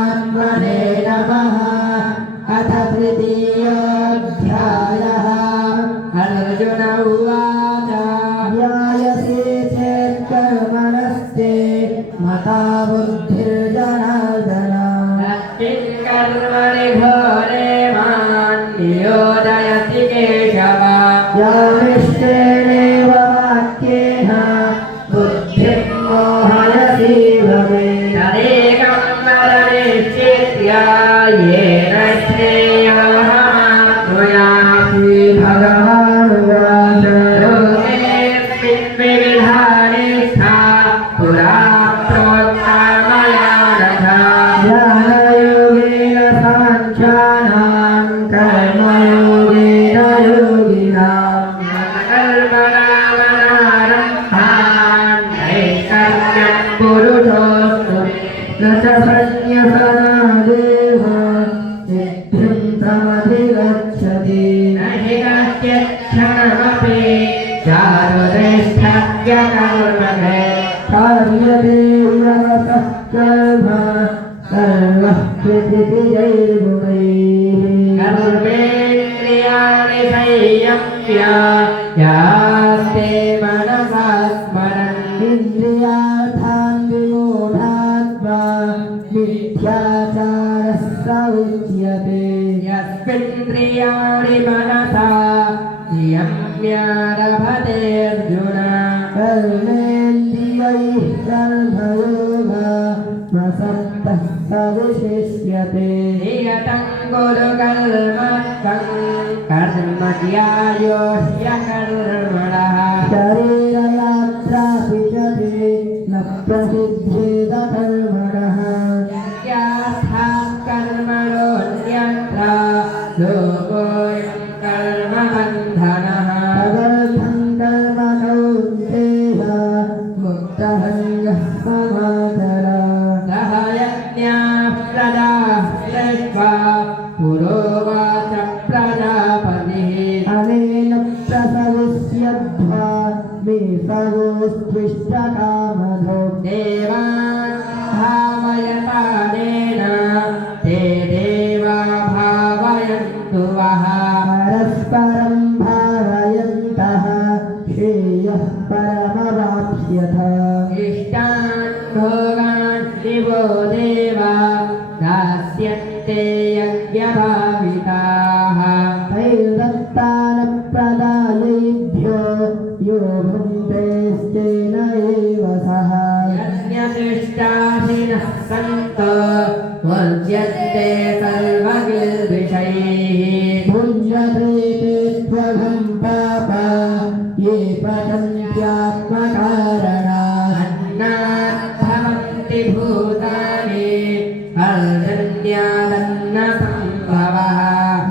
ब्रह्मणे नमः। अथ तृतीयोऽध्यायः। अर्जुन उवाच ध्यायसे चेत् कर्मणस्ते मता बुद्धिर्जनार्दन। तस्मिन् कर्मणि घोरे मां नियोजयसि केशव। यामिष्टेनेव वाक्येन बुद्धिं मोहयसीव मे। तदेकं वरनिश्चित्य येन श्रेयोऽहमाप्नुयामि। भगवानुवाच लोकेऽस्मिन् विविधानि स्तः पुरा प्रोक्ता मया नघ। ज्ञानयोगेन साङ्ख्यानां कर्मयोगेन योगिनां। कर्मणामनारम्भान् नैष्कर्म्यं पुरुषोऽस्तु न च संन्यसनादेव सिद्धिं समधिगच्छति। न हि कश्चित् क्षणमपि चारुतिष्ठत्यकर्मणे कार्यते यतः कर्म सर्वः प्रकृतिजैर्गुणैः। कर्मेन्द्रियाणि संयम्य यास्ते मनसा स्मरन्। इन्द्रियार्थान् विमूढात्मा मिथ्याचारः स उच्यते। यस्मिन्द्रियाणि मनसा नियम्यारभते अर्जुन। कर्मेन्द्रियैः कर्मयोगमसक्तः स विशिष्यते। नियतं कुरु कर्मत्वं कर्म ज्यायो ह्यकर्मणः। शरीरयात्रापि च ते न प्रसिद्धेत कर्मणः। यस्यार्थात् कर्मणोऽन्यत्र लोकोऽयं कर्मबन्धनः। तदर्थं कर्म कौन्तेय मुक्तसङ्गः समाचर। सह यज्ञाः प्रजाः सृष्ट्वा पुरोवाच प्रजापतिः। अनेन प्रसविष्यध्वा मे सर्वोत्कृष्टकामधो। देवान् भावयतानेन ते देवा भावयन्तु वः। परस्परं भावयन्तः श्रेयः परमवाप्स्यथ। इष्टान् भोगान् शिवो देवा दास्यन्ते यज्ञभाविताः। तैर्दत्तानप्रदानेभ्यो यो भुङ्क्तेस्तेन एव सः। यज्ञशिष्टाशिनः सन्तो वर्ज्यन्ते सर्वकिल्बिषैः। भुञ्जते ते त्वघं पापा ये पतन्त्यात्मकारणात्। अन्नात् भवन्ति भूतानि पर्जन्यादन्नसम्भवः।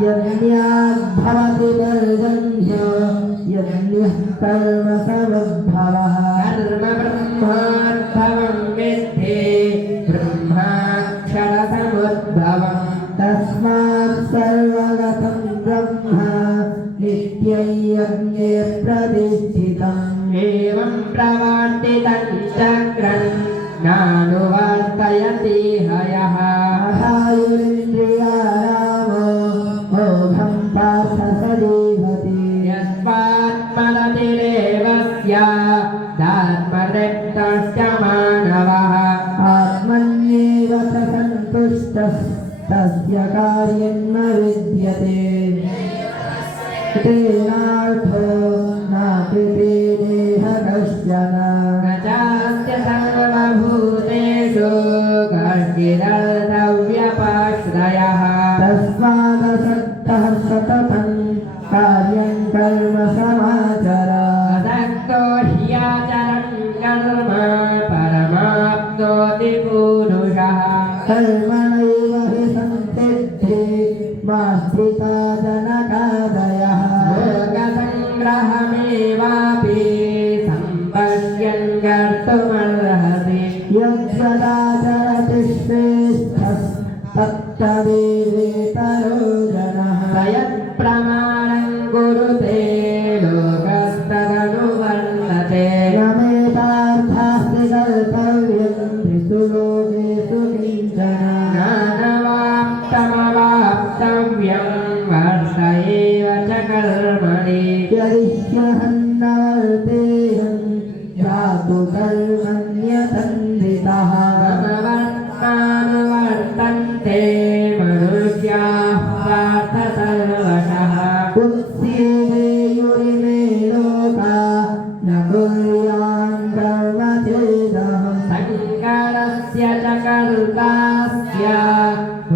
यज्ञात् भवति पर्जन्यो यज्ञः कर्मसमुद्भवः। कर्म ब्रह्माद्भवं विद्धि ब्रह्माक्षरसमुद्भवम्। तस्मात् सर्वगतं ब्रह्म नित्यं यज्ञे प्रतिष्ठितम्। एवं प्रवर्तितं चक्रं नानुवर्तयति हयः। अथायुरिन्द्रियारामो मोघं पार्थ स जीवति। यस्मात्मरतिरेव स्यादात्मनिर्दस्य मानवः। आत्मन्येव स सन्तुष्टः तस्य कार्यं न विद्यते। तेनार्थो नाकृतेनेह कश्चन। न चास्य सर्वभूतेषु कश्चिदर्थव्यपाश्रयः। तस्मादसक्तः सततं कार्यं कर्म समाचर। असक्तो ह्याचरन् कर्म परमाप्नोति पुरुषः। कर्मणैव हि संसिद्धि मास्थिता जनकादयः। लोकसङ्ग्रहमेवापि सम्पश्यन् कर्तुमर्हसि। यद्वदाचरति श्रेष्ठस्तत्तदेवेतरो जनः। स यत्प्रमाणं कुरुते लोकस्तदनुवर्तते। न मे पार्थास्ति कर्तव्यं त्रिषु लोकेषु किञ्चन। वर्तन्ते मनुष्याः पार्थ सर्वशः उत्सीदेयुरिमे लोका न कुर्यान् कर्म चेदहम् सङ्करस्य च कर्तास्य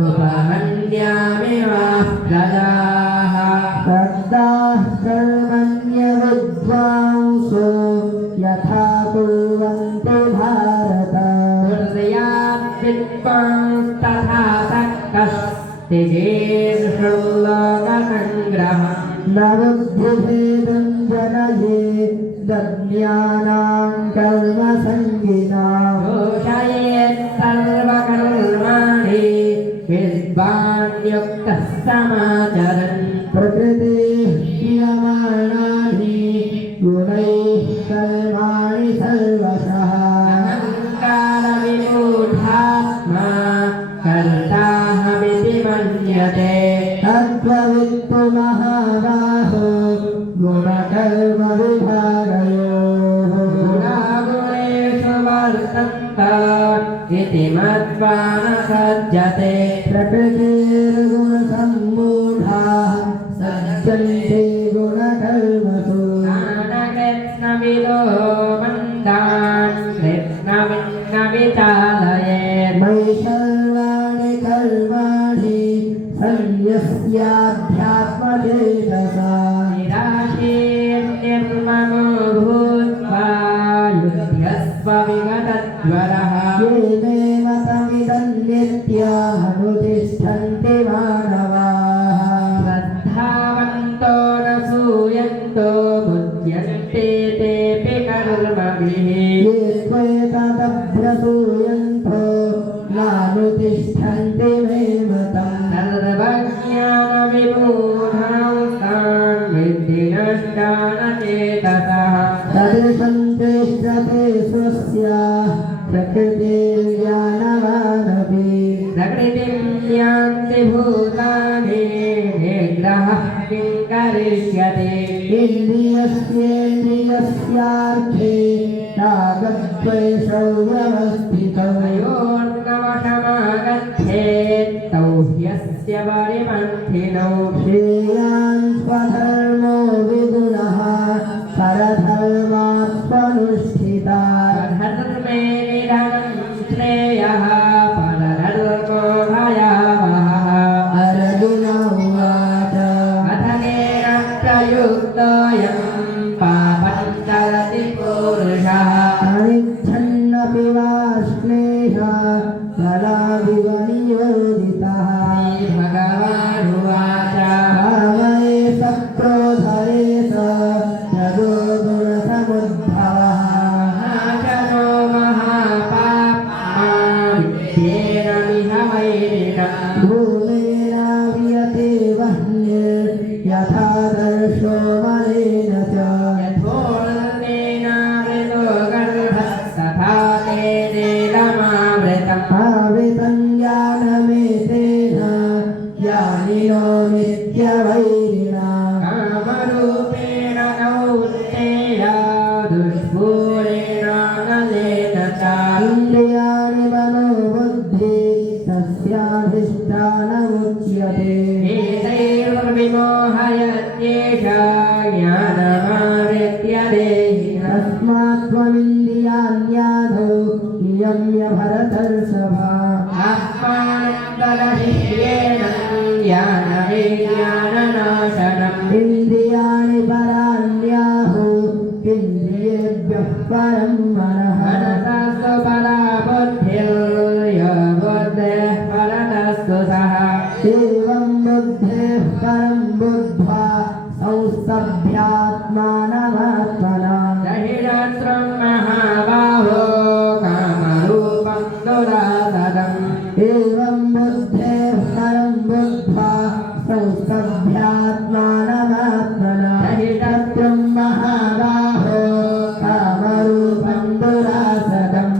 उपहन्यामिव प्रजाः श्रद्धाः कर्मण्यविद्वांसो यथा कुर्वन्ति भारत विद्वांस्तथा सक्तस्तिजेर्षुल्लोकसङ्ग्रहम् न बुद्धिभेदं जनये दज्ञानां कर्मसङ्गिनाम् घोषयेत् सर्वकर्माणि विद्वान् युक्तः समाचरन् प्रकृतेः क्रियमाणानि गुणैः कर्माणि सर्वशः अहङ्कारविमूढात्मा कर्ताहमिति मन्यते तत्त्ववित्तु महाबाहो गुणकर्मविभागयोः गुणागुणेषु वर्तन्त इति मत्वा न सज्जते प्रकृतिर्गुणसम्मूढाः सज्जन्ते गुणकर्मसु नानकृत्स्नविदो मन्दान् कृत्स्नविन्न विचालयेत् मयि सर्वाणि कर्माणि सन्न्यस्याध्यात्मचेतसा निराशीर्निर्ममो भूत्वा युध्यस्व विगतज्वरः येने मतमिदं नित्यमनुतिष्ठन्ति मानवाः श्रद्धावन्तो न सूयन्तो मुच्यन्ते तेऽपि कर्मभिः ये त्वेतदभ्यसूयन्तो नानुतिष्ठन्ति मे मतम् सर्वज्ञानविमूढांस्तान् विद्धि नष्टानचेतसः तदृशन्तेष्टते स्वस्य प्रकृतिर्ज्ञानवानपि प्रकृतिं यान्ति भूतानि निग्रहः किं करिष्यति इन्द्रियस्येन्द्रियस्यार्थे रागद्वेषौ व्यवस्थितौ योर्नवशमागच्छेत्तौ ह्यस्य परिपन्थिनौ श्रेयान् स्वधर्मो विगुणः परधर्मात्मनुष्ठितात् धर्मे निधनं श्रेयः परधर्मो भयावहः अर्जुन उवाच अथ केन प्रयुक्तोऽयं पापं चरति पुरुषः अनिच्छन्नपि वा स्नेहा बलादिव नियोजितः श्रीभगवानुवाच कामये सक्रोधये स तदो गुणसमुद्भवः नाशनो महापाप्मा विद्येन मिह वैरिणम् भूमेनाव्यते वह्निर्यथा दर्शो मलेन च यथोल्बेनावृतो गर्भस्तथा तेनेदमावृतम् आवृतं ज्ञानमेतेन ज्ञानिनो नित्यवैरिणा कामरूपेण कौन्तेय दुष्पूरेणानलेन च इन्द्रियाणि मनोबुद्धि तस्याधिष्ठानमुच्यते एतैर्विमोहयत्येष ज्ञानमावृत्य देहिनः तस्मात् त्वमिन्द्रियाण्याधौ नियम्य भरतर्षभा आत्मानन्दशिष्येण ज्ञानविज्ञाननाशनम् इन्द्रियाणि पराण्याहु इन्द्रियेभ्यः परं मनः मनसस्तु परा बुद्धिर्योर्बुद्धेः परतस्तु सः एवं बुद्धेः परं बुद्ध्वा संस्तभ्यात्मानमात्मना दहिरत्रं महाबाहो कामरूपं दुरासदम् एवं बुद्धेः परं बुद्ध्वा संस्तभ्यात्मानमात्मना दहिरत्रं महाबाहो कामरूपं दुरासदम्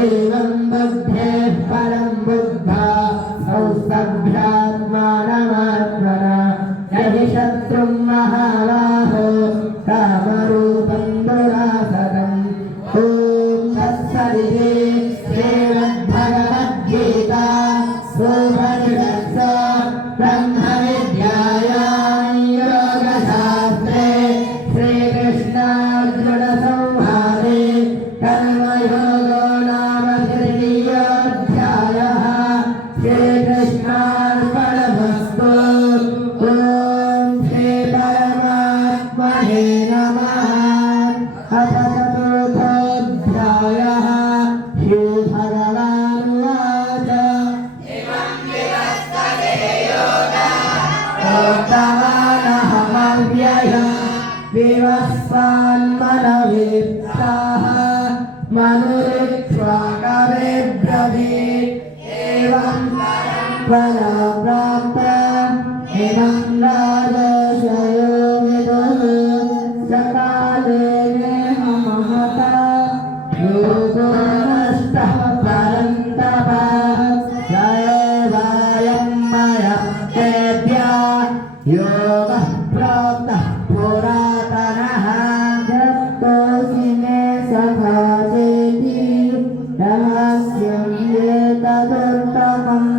एवं बुद्धेः परं बुद्ध्वा संस्तभ्यात्मानमात्मना दहिशत्रुं महाबाहो कामरूपं दुरासदम् ॐ तत्सदिति श्रीमद्भगवद्गीता सुपरिषत्सु ब्रह्मविद्यायां योगशास्त्रे श्रीकृष्णार्जुनसंवादे कर्मयोगो नाम तृतीयोऽध्यायः। श्रीकृष्णार्पणमस्तु। ॐ श्रीपरमात्मने नमः। अथ चतुर्थोऽध्यायः। श्रीभगवानुवाच प्रोक्तवानहमव्ययम् विवस्वान्मनवित्ताः मनुरिक्ष्वा कवे ब्रवीत् एवं परम्परा प्राप्त इमं राजर्षयो विदुः सकाले महता योगो नष्टः परन्तपः स एवायं मया तेभ्यः योगः प्रोक्तः पुरातनः। जप्तोऽसि मे सखा चेति रहस्यं एतदुत्तमम्।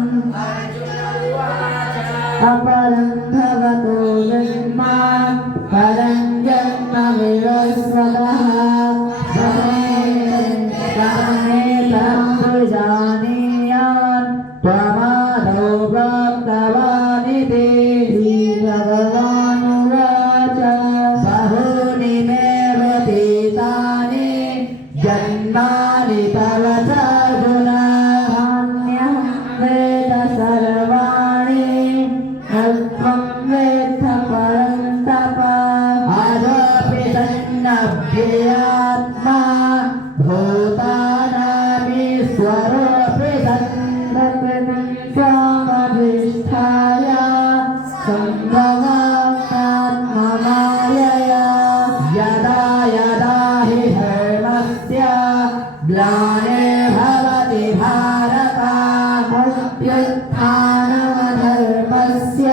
अपरं भवतो जन्म परं जन्म विवस्वतः। तमेतं जानीयान् त्वमादौ प्रोक्तवानिति। श्रीभगवानुवाच बहूनि मे व्यतीतानि जन्मानि तव चार्जुन। अन्यं वेद सर्वाणि न त्वं वेत्थ परन्तप। अजोऽपि सन्नभ्येयात्मा भूतानामीश्वरोऽपि सन्प्रकृतिं त्वामधिष्ठाय सम्भवात्मात्ममायया। यदा यदा हि धर्मस्य ग्लानिर्भवति भारत अभ्युत्थानमधर्मस्य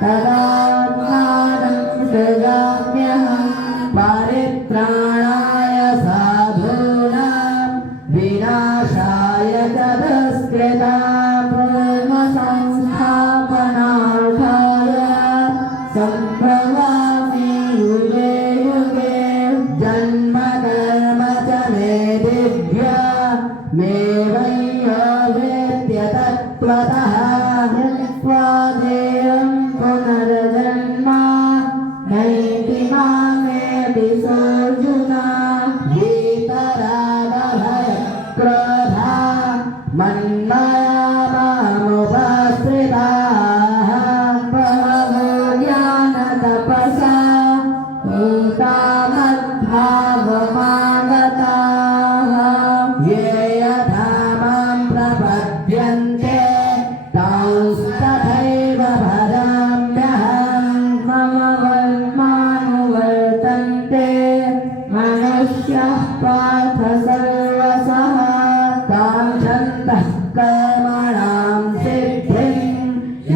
तदात्मानं सृजाम्यहम्। परित्राणाय साधूनां विनाशाय च दुष्कृतां धर्मसंस्थापनार्थाय सम्भवामि युगे युगे। जन्म कर्म च मे दिव्य मे वैयो वेद्य तत्त्वतः। यत्त्वा देवं पुनर्जन्म नैति मामेति सोऽर्जुन। वीतरागभयक्रोधा मन्मया मामुपाश्रिताः बहवो ज्ञानतपसा भूता मद्भावमागताः। ये यथा मां प्रपद्यन्ते तांस्तथैव भजाम्यहम्। मम वर्त्मानुवर्तन्ते मनुष्याः पार्थ सर्वशः। काङ्क्षन्तः कर्मणां सिद्धिं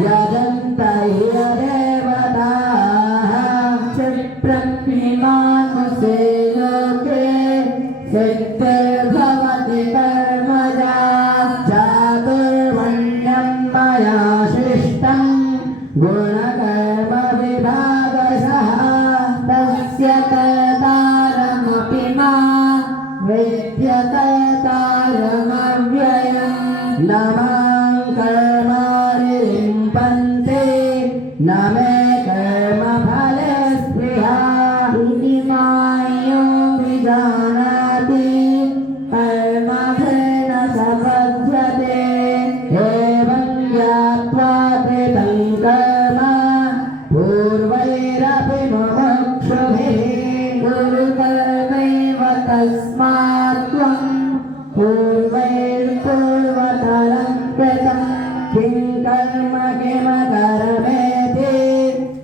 यजन्त इह देवताः। क्षिप्रं हि मानुषे लोके सिद्धिर्भवति कर्मजा। चातुर्वर्ण्यं मया सृष्टं गुणकर्मविभागशः। तस्य कर्तारमपि मां विद्यकर्तारमव्ययम्। न मां कर्माणि लिम्पन्ते न मे कर्मफले स्पृहा। इति मायो विजानाति कर्मफलेन स बध्यते। एवं ज्ञात्वा कृतं कर्म पूर्वैरपि मुमुक्षुभिः कुरु कर्मैव तस्मात् त्वं पूर्वैर्पूर्वतरं कृतं किं कर्म किमकरमेति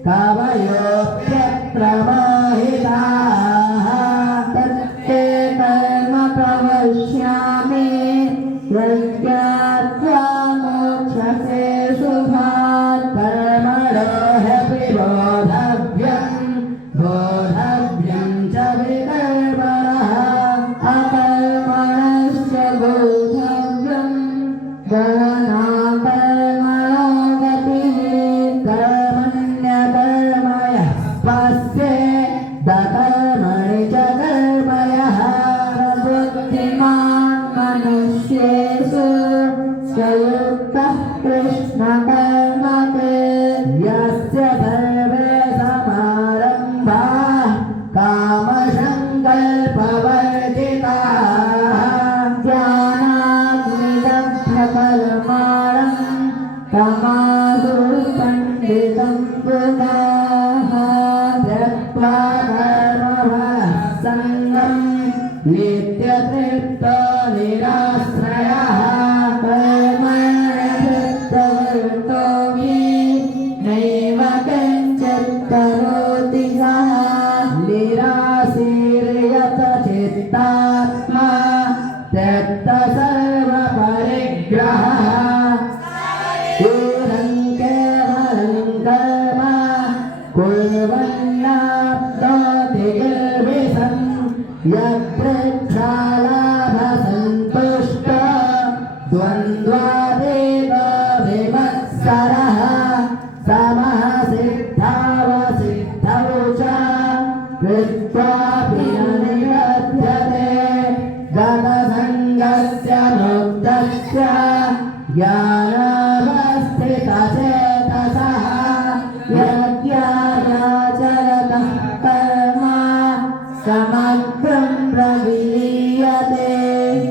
कवयोऽप्यत्र मोहिताः। तत्ते कर्म प्रवक्ष्यामि यज्ञात्वा मोक्षसे शुभात्। कर्मणो ह्यपि बोधव्यं च विकर्मणः। अकर्मणश्च बोधव्यं गहना कर्मणो गतिः कर्मण्यकर्मयः पश्येत् कर्मणि च कर्मयः बुद्धिमान् मनुष्येषु च युक्तः कृष्णकर्मके यस्य सर्वे समारम्भाः कामसङ्कल्पवर्जिताः ज्ञानाग्निदग्धकर्माणं तमासु पण्डितं बुधाः त्यक्त्वा कर्मफलसङ्गं नित्यतृप्तो निराश्रयः कर्मण्यतृप्तवृतो हि नैव किञ्चित् करोति सः निराशीर्यतचित्तात्मा त्यक्तसर्वपरिग्रहः दूरं केवलं कर्म कुर्वन्नाप्नोति किल्बिषम् यत्पृच्छालाभसन्तुष्टो द्वन्द्वातीतो विमत्सरः समः सिद्धावसिद्धौ च कृत्वापि न निबध्यते गतसङ्गस्य मुक्तस्य ज्ञानावस्थितचेतसः यज्ञाचरतः कर्म समग्रं प्रविलीयते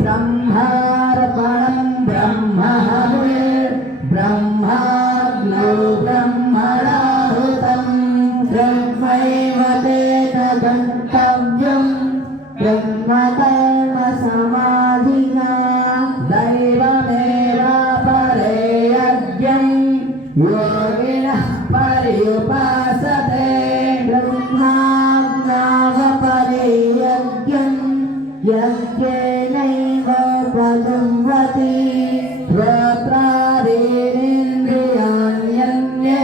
ब्रह्मार्पणं ब्रह्महविर्ब्रह्माग्नौ ब्रह्मणाहुतं ब्रह्मैव तेन गन्तव्यं ब्रह्मकर्मसमाधिना दैवमेवापरे यज्ञं योगिनः पर्युपासते ब्रह्माज्ञावपरे यज्ञं यज्ञेनैव प्रजुह्वति श्रोत्रादीनिन्द्रियाण्यन्ये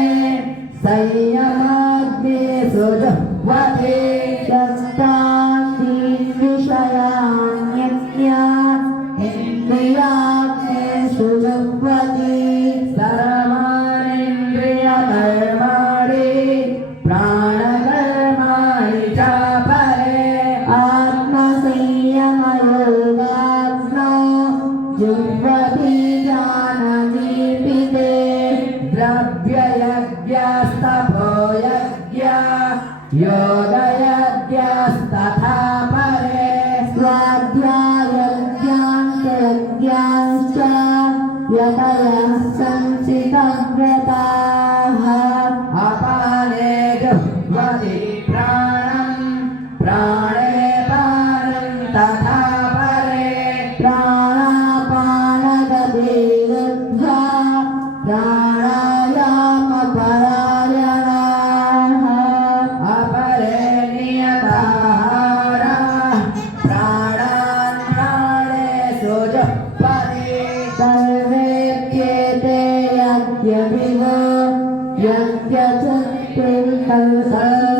संयमाग्नेषु जुह्वति शस्त्रादीन् विषयाण्यन्या इन्द्रियाग्नेषु जुह्वति सर्वाणीन्द्रियकर्माणि प्राणकर्माणि च परे आत्मसंयमयोगाग्नौ जुह्वति ज्ञानदीपिते द्रव्ययज्ञस्तपो यज्ञा योगयज्ञस्तथा परे स्वाध्यायज्ञान्तयज्ञाश्च यतयः संसितव्रताः अपाने जुह्वति प्राणं प्राणे पानं तथा परे प्राणापानगतिरुद्ध्वा प्राणायामपरायणाः अपरे नियताहाराः प्राणान् प्राणेषु जुह्वति सर्वेप्येते यज्ञविदो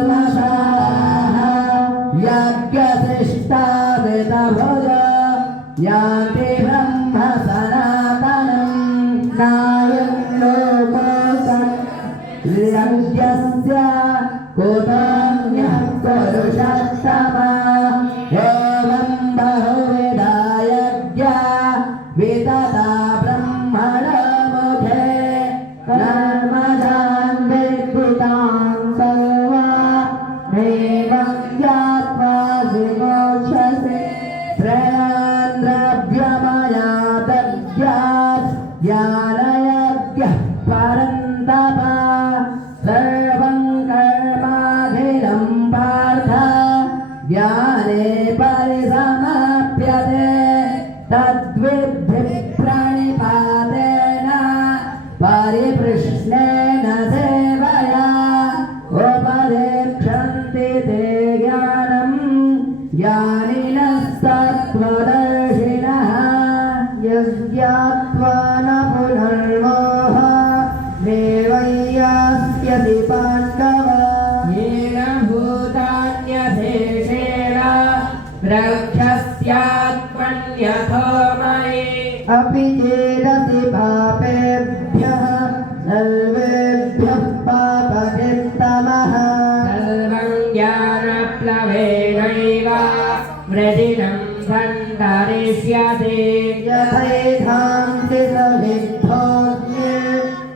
यज्ञचक्रिकल्कल्मषाः यज्ञशिष्टामृतभुज यान्ति ब्रह्म सनातनं नायं लोकोऽसंयज्ञस्य कुतोऽन्यः पुरुषोत्तमा एवं बहुविधा यज्ञा वितता ब्रह्मणो मुखे कर्मजान् विद्युतान् सर्वा नैवं ज्ञात्वा विमोक्षसे श्रेयान् द्रव्यमयादज्ञात् ज्ञानयज्ञः परन्तप सर्वं कर्माखिलं पार्थ ज्ञाने परिसमाप्यते तद्विद्धि प्रणिपातेन परिपृश्नेन सेवया उपदेक्षन्ति ते ज्ञानं ज्ञानिनस्तत्त्वदर्शिनः यज्ञात्वा न पुनर्मोह देवं यास्यति पाण्डव येन भूतान्यशेषेण द्रक्ष्यस्यात्मन्यथो मयि अपि चेदसि पापेभ्यो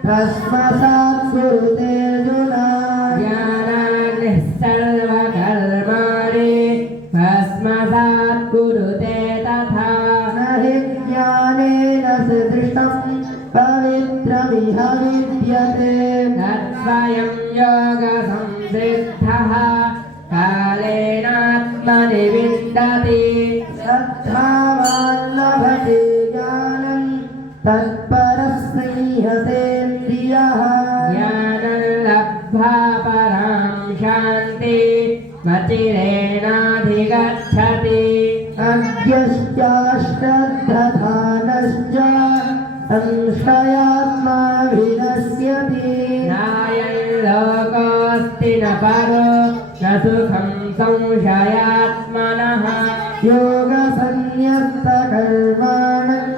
भस्मसात् कुरुते अर्जुन ज्ञानाग्निः सर्वकर्माणि भस्मसात् कुरुते तथा न हि ज्ञानेन सदृशं पवित्रमिह विद्यते तत्स्वयं योगसंसिद्धः कालेनात्मनि विन्दति श्रद्धावान् लभते ज्ञानं तत्परस्नेहतेन्द्रियः ज्ञानं लब्ध्वा परां शान्ति मचिरेणाधिगच्छति अज्ञश्चाश्रद्धधानश्च संशयात्मा विनश्यति नायं लोकोऽस्ति न परो न सुखं संशयात्मनः योगसंन्यस्तकर्माणं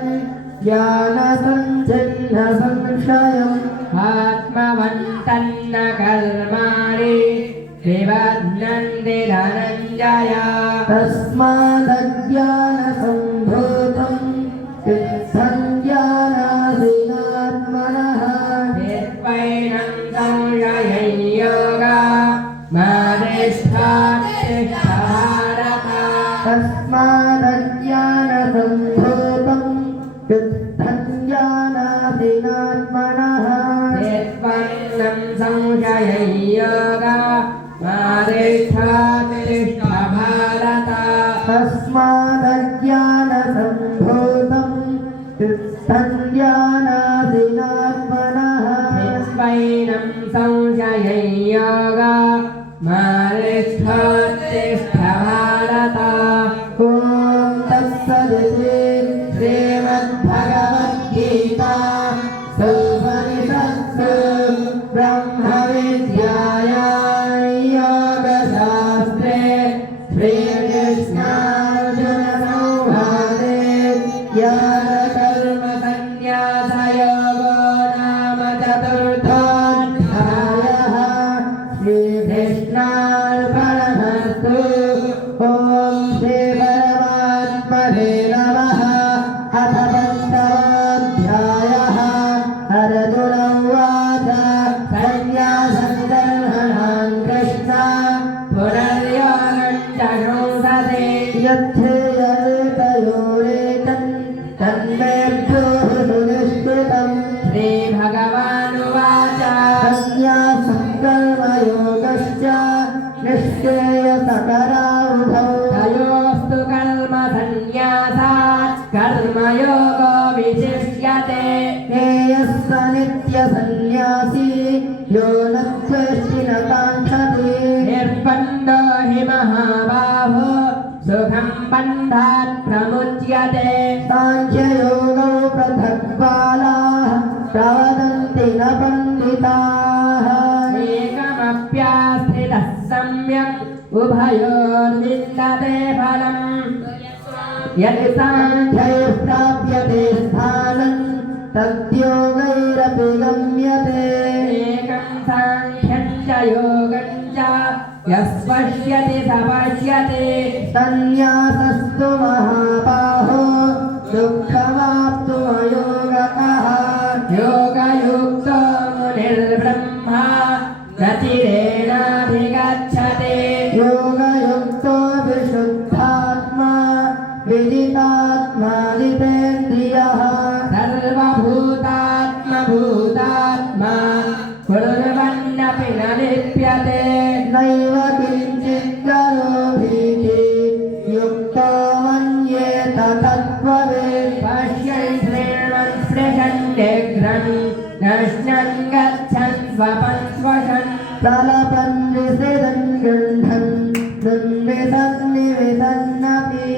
ज्ञानसञ्छिन्न संशयम् आत्मवन्तन्न कर्माणि विबध्नन्ति धनञ्जय तस्मादज्ञानसम्भूतं इत्थं ज्ञानासीनात्मनः निर्वैनं संशयं योगा मादिष्ठातिष्ठभारत तस्मादज्ञानसम्भूतं इत्थं ज्ञानासीनात्मनः निर्वैनं संशयं योगा मादिष्ठातिष्ठभारत तस्मादज्ञानसम्भूतं इत्थं ज्ञानासीनात्मनः निर्वैनं संशयं योगा मादिष्ठातिष्ठभारत ॐ तत्सदिति श्रीमद्भगवद्गीता उपनिषत्सु ब्रह्मविद्यायां योगशास्त्रे श्रीकृष्णार्जुनसंवादे ज्ञानकर्मसन्न्यासयोगो नाम चतुर्थोऽध्यायः श्रीकृष्णार्पणमस्तु ॐ श्रीपरमात्मने नमः अथ पञ्चमोऽध्यायः अर्जुन उवाच सन्न्यासं दर्शनां कृष्ण पुनर्योगं च शंसते यच्छेयतयोरेकं तन्मे ब्रूहि सुनिश्चितम् श्रीभगवानुवाच सन्न्यासं कर्मयोगश्च निश्चेयसकरावुभौ तयोस्तु कर्मसन्न्यासात् कर्मयोगो विशिष्यते ज्ञेयः स नित्यसन्न्यासी यो न द्वेष्टि न काङ्क्षति निर्बन्धो हि महाबाहो सुखं बन्धात् प्रमुच्यते साङ्ख्ययोगौ पृथग्बालाः प्रवदन्ति न पण्डिताः एकमप्यास्थितः सम्यक् उभयोर्विन्दते फलम् यदि साङ्ख्यैः प्राप्यते स्थानं तद्योगैरपि गम्यते एकं साङ्ख्यं च योगं च यः पश्यति स पश्यति सन्न्यासस्तु महाबाहो दुःखमाप्तुमयोगकः योगयुक्तो मुनिर्ब्रह्मा न चिरेणाधिगच्छति योगयुक्तो विशुद्धात्मा विदितात्मा जितेन्द्रियः सर्वभूतात्मभूतात्मा कुर्वन्नपि न लिप्यते नैव किञ्चित् करोमीति युक्तो मन्येत तत्त्ववेत् पश्यन् शृण्वन् स्पृशन् व्यग्रन् नश्यन् गच्छन् स्वपन् स्वशन् प्रलपन् विसिदन् गृह्णन् दुन्विसन् निविसन्नपि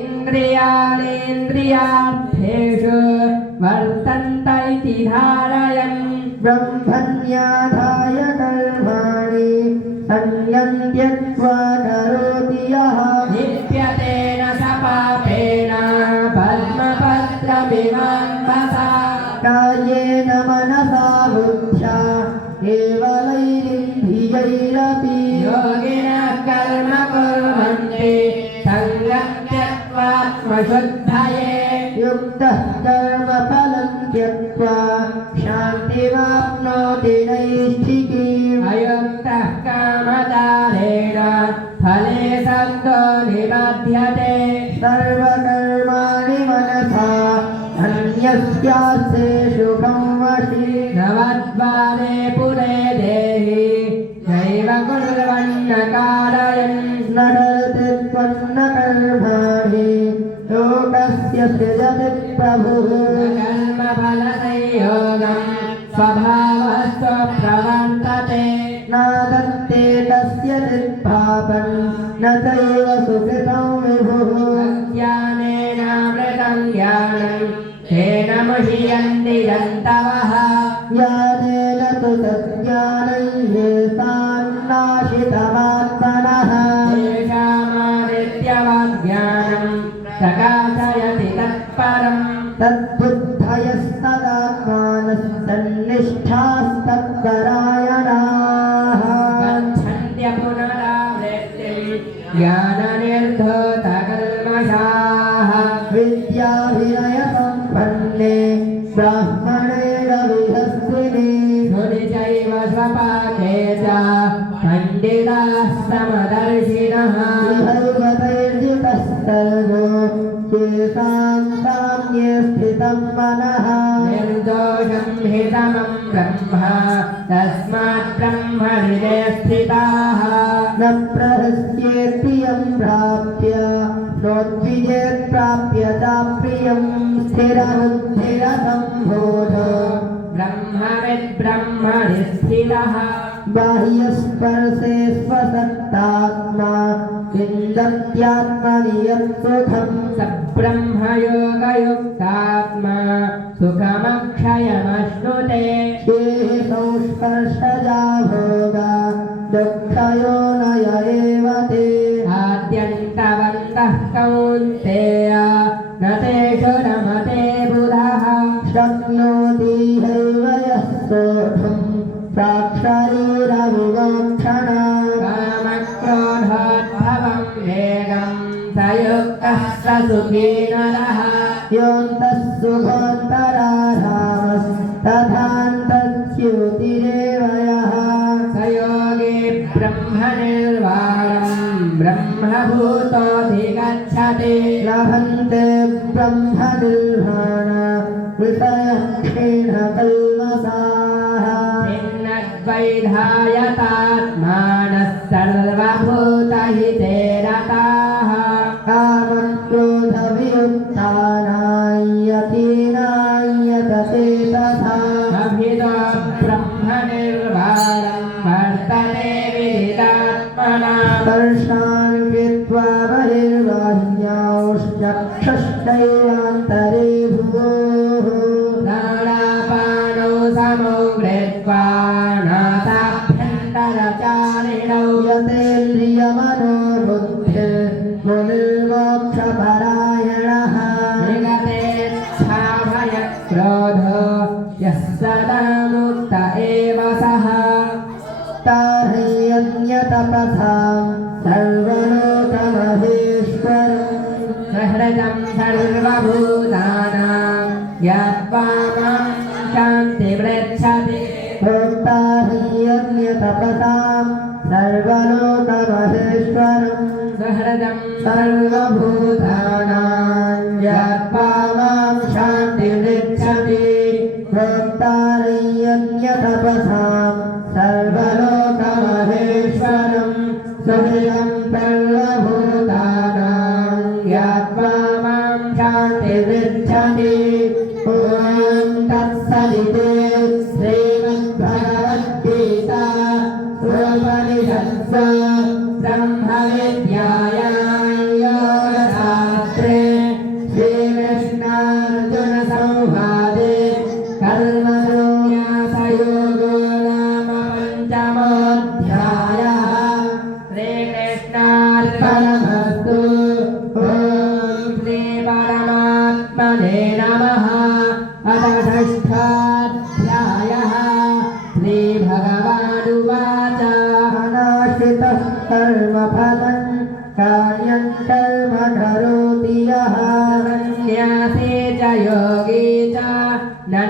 इन्द्रियाणीन्द्रियार्थेषु वर्तन्त इति धारयन् ब्रह्मण्याधाय कर्माणि संयम् त्यक्त्वा करोति यः लिप्यतेन स पापेन पद्मपत्रमिवाम्भसा कायेन मनसा बुद्ध्या केवलैरिन्द्रियैरपि योगिनः कर्म कुर्वन्ति सङ्गं त्यक्त्वात्मशुद्धये युक्तः कर्मफलं त्यक्त्वा शान्ति शान्तिमाप्नोति नैष्ठिकीम् अयुक्तः कामदारेण फले सन्तो निबध्यते सर्वकर्माणि मनसा अन्यस्यास्ते सुखं वशी नवद्वारे पुरे देहि नैव कुर्वन्न कारयन् नडति त्वन्नकर्माणि लोकस्य सृजति प्रभुः कर्मफलसंयोगं स्वभावस्तु प्रवर्तते न दत्ते कस्यचित् पापं न चैव सुकृतं विभुः ज्ञानेनामृतं ज्ञानं तेन मुह्यन्ति जन्तवः ज्ञानेन तु तज्ज्ञानं येषान्नाशितमात्मनः तेषामादित्यवज्ञानं प्रकाशयति तत्परम् तद्बुद्धयस्तदात्मानस्तन्निष्ठास्तत्परायणाः गच्छन्त्य पुनरावृत्तिं ज्ञाननिर्धूतकल्मषाः विद्याभिनयसम्पन्ने ब्राह्मणे रविहस्तिनि सुनिचैव स्वपाके च पण्डिताः समदर्शिनः विहैवतैर्जितस्तर्गो येषां साम्ये स्थितं मनः निर्दोषं हि समं ब्रह्म तस्मात् ब्रह्मणि स्थिताः न प्रहस्येत् प्रियं प्राप्य नोद्विजेत् प्राप्य च प्रियं स्थिरबुद्धिरसम्भूत ब्रह्मविद्ब्रह्मणि स्थितः बाह्यस्पर्शे स्वसत्तात्मा विन्दत्यात्मनि यत्सुखम् स ब्रह्मयोगयुक्तात्मा सुखमक्षयमश्नुते ये संस्पर्शजा भोगा दुःखयोनय एव ते आद्यन्तवन्तः कौन्तेय न तेषु रमते बुधः शक्नोति हैव यः सोढुम् साक्षरीरविमोक्षणा कामक्रोधोद्भवं वेगं स युक्तः स सुखी नरः योऽन्तः सुखोऽन्तराधामस्तथान्तच्युतिरेव यः स योगी ब्रह्मनिर्वाणं ब्रह्मभूतोऽधिगच्छति लभन्ते ब्रह्मनिर्वाण विषयक्षीणकल्मषाः भिन्नद्वैधायतात्मानः सर्वभूतहिते रताः कामक्रोधवियुक्तानां यतीनां यतते तथा अभितो ब्रह्मनिर्वाणं वर्तते विदितात्मना स्पर्शान् कृत्वा बहिर्बाह्याश्चक्षुश्चैवान्तरे भुवोः प्राणापानौ समौ कृत्वा नासाभ्यन्तरचारिणौ यतेन्द्रियमनोबुद्धिर्मुनिर्मोक्षपरायणः निगतेच्छाभयक्रोधो यः सदा मुक्त एव सः तारयन्यतपथां सर्वलोकमहेश्वरम् सहृदं सर्वभूतानां ज्ञात्वा मां शान्तिमृच्छति भोक्तारयन्यतपथां सर्वलोकमहेश्वरम् सहृदं सर्वभूतानां ज्ञात्वा मां शान्तिमृच्छति भोक्तारयन्यतपथां सर्वलोकमहेश्वरम् सुहृदं सर्वभूतानां ज्ञात्वा मां शान्तिमृच्छति ॐ तत्सदिति श्रीमद्भगवद्गीता उपनिषत्सु ब्रह्मविद्यायां योगशास्त्रे श्रीकृष्णार्जुनसंवादे कर्मसंन्यासयोगो नाम पञ्चमोऽध्यायः।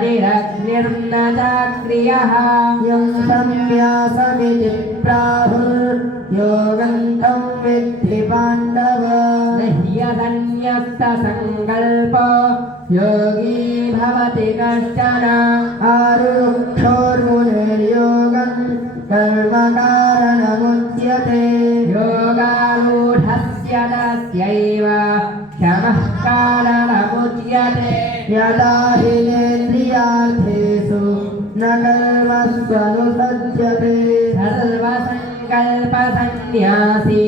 बलिरग्निर्न चाक्रियः यं संन्यासमिति प्राहुर्योगं तं विद्धि पाण्डव न ह्यसन्न्यस्तसङ्कल्पो योगी भवति कश्चन आरुक्षोर्मुनिर्योगं कर्मकारणमुच्यते योगारूढस्य तस्यैव क्षमः कारणमुच्यते यदा हि नेन्द्रियार्थेषु न कर्मस्वनुसज्जते सर्वसङ्कल्पसन्न्यासी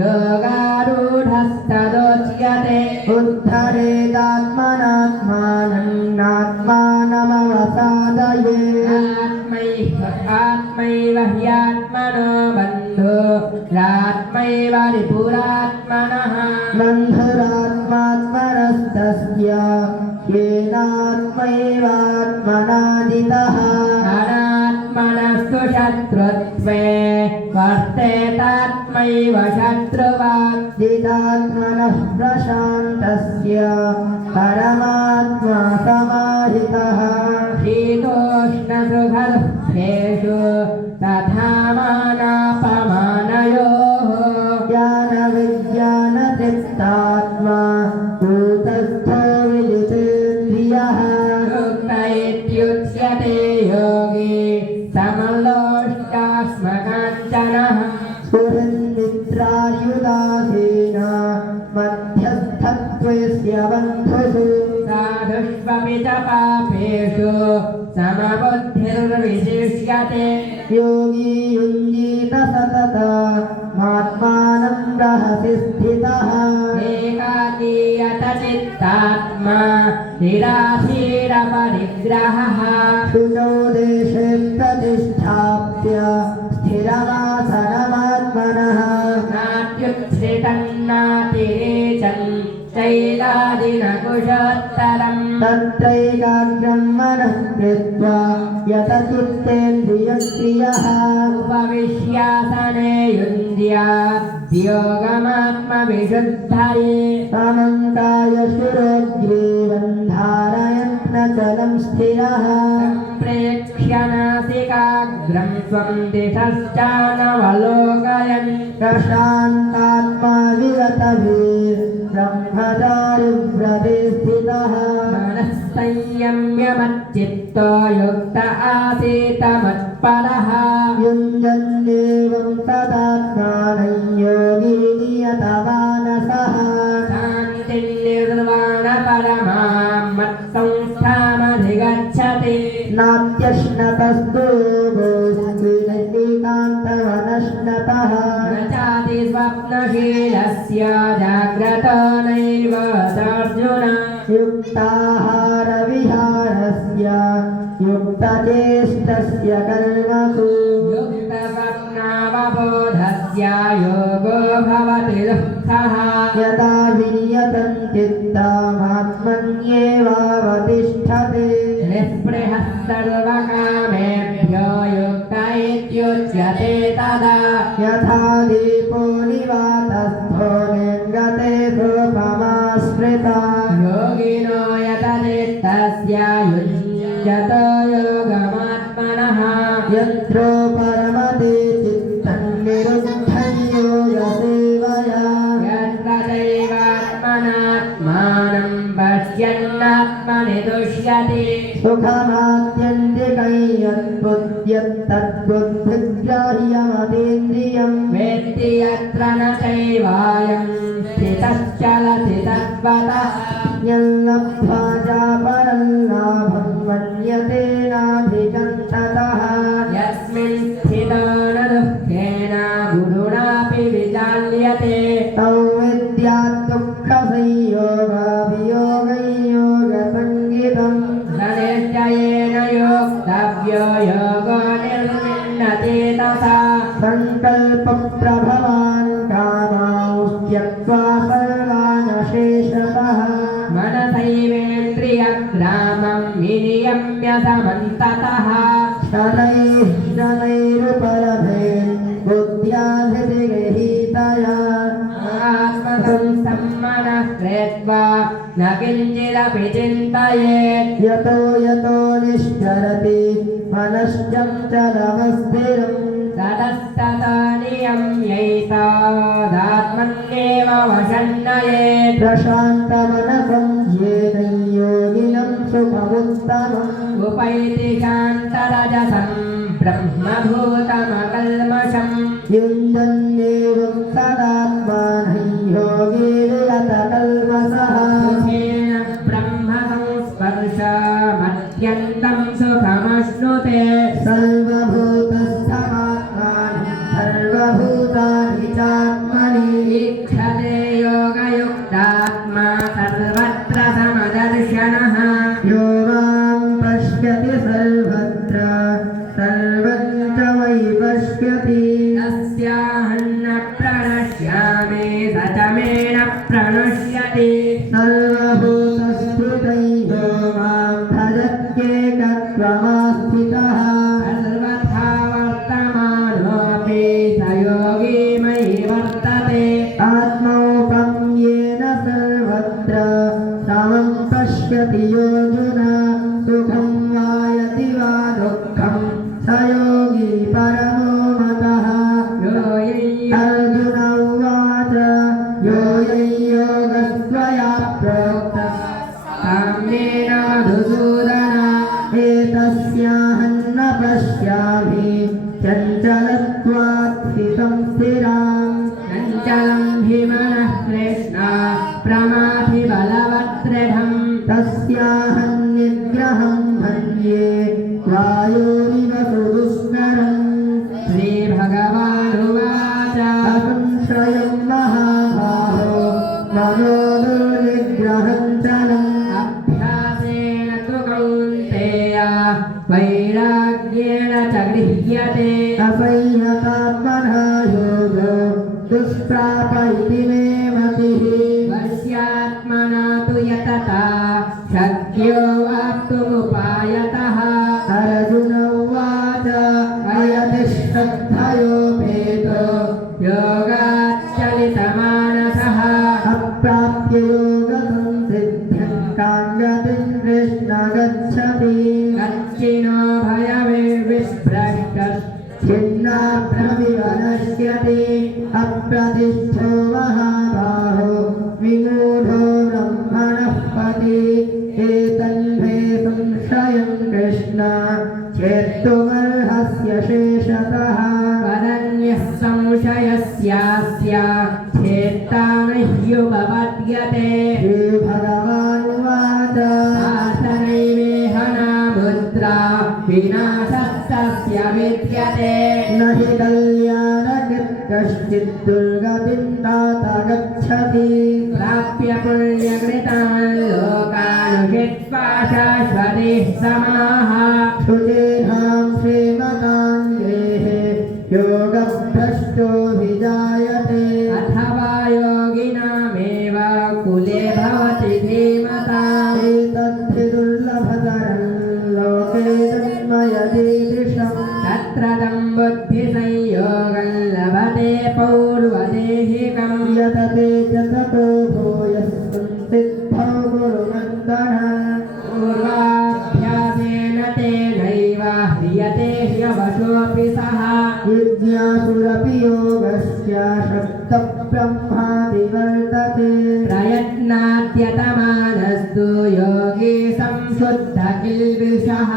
योगारूढस्तदोच्यते उद्धरेदात्मनात्मानं नात्मानमवसादयेत् आत्मैव ह्यात्मनो बन्धो रात्मैव रिपुरात्मनः बन्धुरात्मात्मनस्तस्य येनात्मैवात्मनादितः अनात्मनस्तु शत्रुत्वे वर्तेतात्मैव शत्रुवात् जितात्मनः प्रशान्तस्य परमात्मा समाहितः शीतोष्णसुखदुःखेषु तथा मानापमानयोः ज्ञानविज्ञानतृप्तात्मा कूटस्थो विजितेन्द्रियः युक्त इत्युच्यते योगी समलोष्टास्मकाञ्चनः सुहृन्मित्रायुदासीन मध्यस्थत्वस्य बन्धुषु साधुष्वपि च पापेषु समबुद्धिर्विशिष्यते योगी युञ्जीत सततमात्मानं रहसि स्थितः एकाकीयतचित्तात्मा निराशीरपरिग्रहः शुचौ देशे प्रतिष्ठाप्य स्थिरमासनमात्मनः नात्युच्छ्रितन्नातिरेचन् चैलादिनकुशोत्तरम् तत्रैकाग्र्यं मनः कृत्वा यतचित्तेन्द्रियक्रियः उपविश्यासने युञ्ज्याद्योगमात्मविशुद्धये समं कायशिरोग्रीवं धारयन्नचलं स्थिरः प्रेक्ष्य नासिकाग्रं स्वं दिशश्चानवलोकयन् प्रशान्तात्मा विगतभिर्ब्रह्मचारिव्रते स्थितः मनः संयम्यमच्चित्तो युक्त आसीत मत्परः युञ्जन्नेवं तदात्मानं योगी नियतमानसः शान्तिर्निर्वाणपरमां मत्संस्थामधिगच्छति नात्यश्नतस्तु योगोऽस्त्विनैकान्तमनश्नतः न चाति स्वप्नशीलस्य जाग्रतो नैव अर्जुन युक्ताहारविहारस्य युक्तचेष्टस्य कर्मसु युक्तस्वप्नावबोधस्य योगो भवति दुःखः यदा विनियतं चित्तमात्मन्येवावतिष्ठते निःस्पृहः सर्वकामेभ्यो युक्त इत्युच्यते तदा यथा दीपो निवातस्थो निर्गते सोपमाश्रिता योगिनो यतचित्तस्य युञ्जतो योगमात्मनः यत्रो परमते चित्तं निरुद्धं योगसेवया यत्र दैवात्मनात्मानं पश्यन्नात्मनि तुष्यति सुखमात्यन्तिकं यत्तद्बुद्धिग्राह्यमतीन्द्रियं वेत्ति यत्र न चैवायं स्थितश्चलति तद्वतः यल्लब्ध्वा चापरं लाभं मन्यते नाधिकं ततः यस्मिन् स्थितो न दुःखेन गुरुणापि विचाल्यते तौ विद्यात् दुःखसंयोगाभियोगं योगसङ्गितम् धनञ्जयेन योक्तव्यो योगो निर्विण्णते तथा सङ्कल्पप्रभवान् कामांस्त्यक्त्वा सर्वानशेषतः मनसैवेन्द्रियग्रामं विनियम्य समन्ततः शनैरुपलभे बुद्ध्याधिगृहीतया आत्मसंस्थं मनः कृत्वा न किञ्चित् मनसैरपि चिन्तयेत् यतो यतो निश्चरति मनश्चञ्चलमस्थिरम् ततस्ततनियम्यैतादात्मन्येव वशन्नयेत् प्रशान्तमनसं येन योगिनं सुखमुत्तमम् उपैति शान्तरजसं ब्रह्मभूतमकल्मषम् युञ्जन्येवं तदात्मानं योगी विगतकल्मषः सुखेन ब्रह्मसंस्पर्शमत्यन्तं सुखमश्नुते सर्वभूतस्थमात्मानं सर्वभूतानि चात्मनि ईक्षते योगयुक्तात्मा सर्वत्र समदर्शनः यो मां पश्यति सर्वत्र सर्वं च वै पश्यति तस्याहन्न प्रणश्यामि स च मे न प्रणश्यति सर्वभूतस्थितं यो मां भजत्येकत्वमास्थितः सर्वथा वर्तमानोऽपि स योगी मयि वर्तते आत्मौपम्येन सर्वत्र समं पश्यति योऽर्जुन सुखं वा यदि वा दुःखं स योगी परमो मतः यो अर्जुन उवाच यो योगस्त्वया प्रोक्तः साम्येन मधुसूदन एतस्याहं न पश्यामि चञ्चलत्वात् स्थितं स्थिराम् चञ्चलं हि मनः कृष्ण प्रमाथि बलवत्दृढम् तस्याहं निग्रहं मन्ये वायोरिव सुदुष्करम् श्रीभगवानुवाच असंशयं महाबाहो मनो दुर्निग्रहं चलम् अभ्यासेन तु कौन्तेय वैराग्येण च गृह्यते असंयतात्मनः योगो दुष्प्राप इति मे मतिः वश्यात्मना तु यतता शक्यो वाप्तुमुपायतः अर्जुन उवाच अयतिष्ठद्धयोपेतो योगाच्चलितमानसः अप्राप्य योगसंसिद्धिं काङ्गतिं कृष्ण गच्छति कच्चिनो भयविर्विस्पृष्टश्चिन्नाभ्रमिव नश्यति अप्रतिष्ठो महाबाहो विमूढो ब्रह्मणः पति एतन्मे संशयं कृष्ण चेत्तुमर्हस्य शेषतः वरन्यः संशयस्यास्य चेत्ता मह्युपपद्यते श्रीभगवानुवाच आसनैवेहनामुद्रा विनाशस्तस्य विद्यते न हि कल्याणकृत् कश्चित् दुर्गतिं तात गच्छति प्राप्य पुण्यकृतान् लोकानुषित्वा शाश्वतिः समाः शुचेहां श्रीमतां येः योगभ्रष्टोऽभिजायते अथवा योगिनामेव कुले भवति धीमताम् एतद्धि दुर्लभतरं लोके जन्मयदीदृशम् तत्र तं बुद्धिसंयोगं लभते पौर्वदेहिकम् यतते च ततो भूयः संसिद्धौ गुरुनन्दन पूर्वाभ्यासेन तेनैव ह्रियते ह्यवशोऽपि सः जिज्ञासुरपि योगस्य शब्दब्रह्मादिवर्तते प्रयत्नाद्यतमानस्तु योगी संशुद्धकिल्बिषः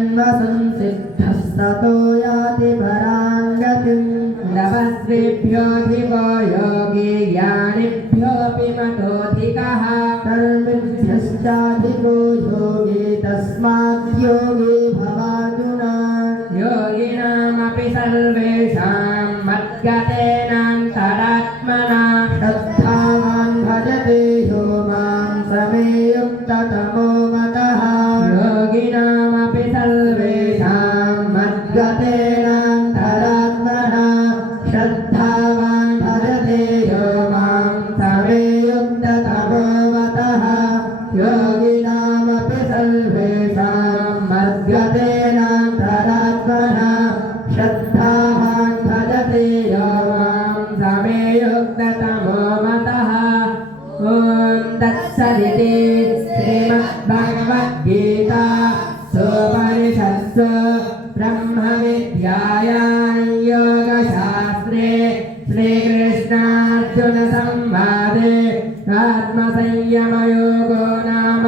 अनेकजन्मसंसिद्धः ततो याति परां गतिम् नवस्वेभ्योऽधिको योगी ज्ञानिभ्योऽपि मतोऽधिकः कर्मिभ्यश्चाधिको योगी तस्मात् योगी भवार्जुन योगिनामपि सर्वेषां मद्गतेनान्तरात्मना श्रद्धावान् भजते यो मां समे युक्ततमो मतः योगिनामपि सर्वेषां मद्गतेनान्तरात्मना श्रद्धावान् भजते यो मां समे युक्ततमो मतः योगिनामपि सर्वेषां मद्गतेनान्तरात्मना श्रद्धावान् भजते यो तत्सदिति श्रीमद्भगवद्गीता सोपनिषत्सु ब्रह्मविद्यायां योगशास्त्रे श्रीकृष्णार्जुनसंवादे आत्मसंयमयोगो नाम